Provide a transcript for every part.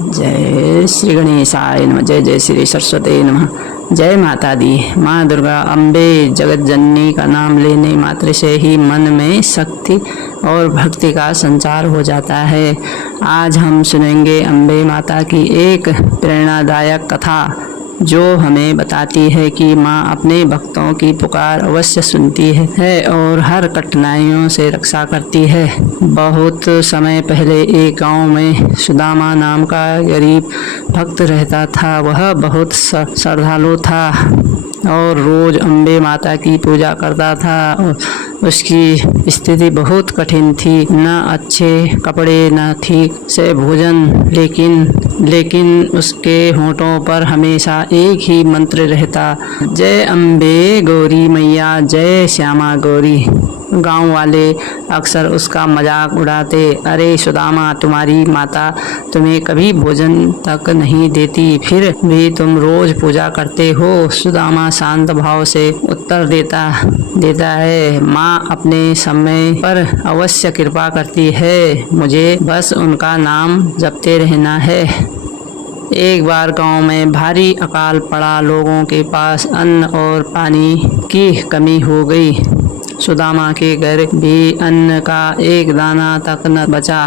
जय श्री गणेशाय नमः। जय जय श्री सरस्वती नमः। जय माता दी। माँ दुर्गा अम्बे जगत जननी का नाम लेने मात्र से ही मन में शक्ति और भक्ति का संचार हो जाता है। आज हम सुनेंगे अम्बे माता की एक प्रेरणादायक कथा जो हमें बताती है कि माँ अपने भक्तों की पुकार अवश्य सुनती है और हर कठिनाइयों से रक्षा करती है। बहुत समय पहले एक गांव में सुदामा नाम का गरीब भक्त रहता था। वह बहुत श्रद्धालु था और रोज अम्बे माता की पूजा करता था। उसकी स्थिति बहुत कठिन थी, न अच्छे कपड़े न ठीक से भोजन, लेकिन उसके होठों पर हमेशा एक ही मंत्र रहता, जय अम्बे गौरी मैया, जय श्यामा गौरी। गांव वाले अक्सर उसका मजाक उड़ाते, अरे सुदामा, तुम्हारी माता तुम्हें कभी भोजन तक नहीं देती, फिर भी तुम रोज पूजा करते हो। सुदामा शांत भाव से उत्तर देता है, माँ अपने समय पर अवश्य कृपा करती है, मुझे बस उनका नाम जपते रहना है। एक बार गांव में भारी अकाल पड़ा। लोगों के पास अन्न और पानी की कमी हो गई। सुदामा के घर भी अन्न का एक दाना तक न बचा।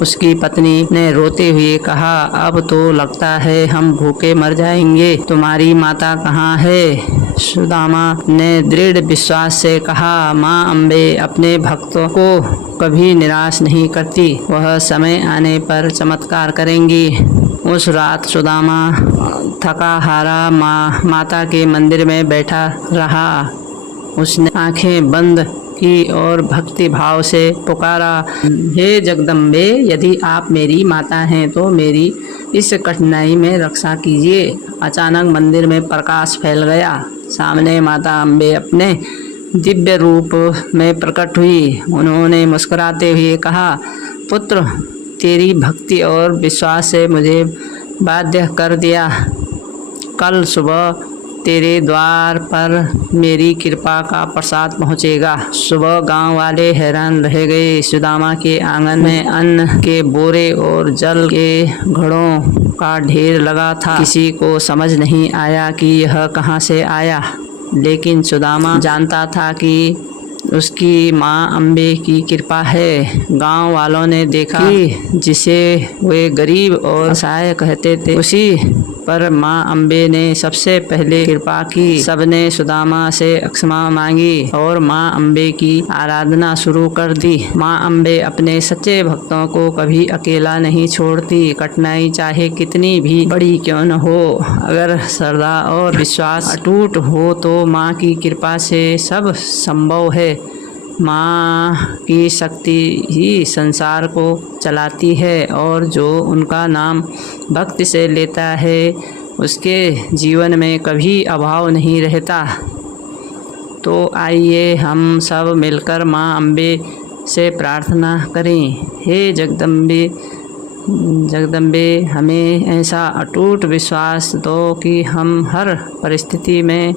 उसकी पत्नी ने रोते हुए कहा, अब तो लगता है हम भूखे मर जाएंगे, तुम्हारी माता कहाँ है? सुदामा ने दृढ़ विश्वास से कहा, माँ अम्बे अपने भक्तों को कभी निराश नहीं करती, वह समय आने पर चमत्कार करेंगी। उस रात सुदामा थका हारा माता के मंदिर में बैठा रहा। उसने आंखें बंद की और भक्ति भाव से पुकारा, हे जगदम्बे, यदि आप मेरी माता हैं तो मेरी इस कठिनाई में रक्षा कीजिए। अचानक मंदिर में प्रकाश फैल गया। सामने माता अम्बे अपने दिव्य रूप में प्रकट हुई। उन्होंने मुस्कुराते हुए कहा, पुत्र, तेरी भक्ति और विश्वास से मुझे बाध्य कर दिया। कल सुबह तेरे द्वार पर मेरी कृपा का प्रसाद पहुँचेगा। सुबह गांव वाले हैरान रह गए। सुदामा के आंगन में अन्न के बोरे और जल के घड़ों का ढेर लगा था। किसी को समझ नहीं आया कि यह कहाँ से आया, लेकिन सुदामा जानता था कि उसकी माँ अम्बे की कृपा है। गांव वालों ने देखा कि जिसे वे गरीब और असहाय कहते थे, उसी पर माँ अम्बे ने सबसे पहले कृपा की। सबने सुदामा से क्षमा मांगी और माँ अम्बे की आराधना शुरू कर दी। माँ अम्बे अपने सच्चे भक्तों को कभी अकेला नहीं छोड़ती। कठिनाई चाहे कितनी भी बड़ी क्यों न हो, अगर श्रद्धा और विश्वास अटूट हो तो माँ की कृपा से सब संभव है। माँ की शक्ति ही संसार को चलाती है और जो उनका नाम भक्ति से लेता है उसके जीवन में कभी अभाव नहीं रहता। तो आइए हम सब मिलकर माँ अम्बे से प्रार्थना करें, हे जगदम्बे, हमें ऐसा अटूट विश्वास दो कि हम हर परिस्थिति में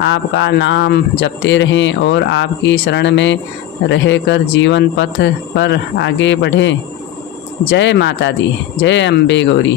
आपका नाम जपते रहें और आपकी शरण में रहकर जीवन पथ पर आगे बढ़ें। जय माता दी। जय अम्बे गौरी।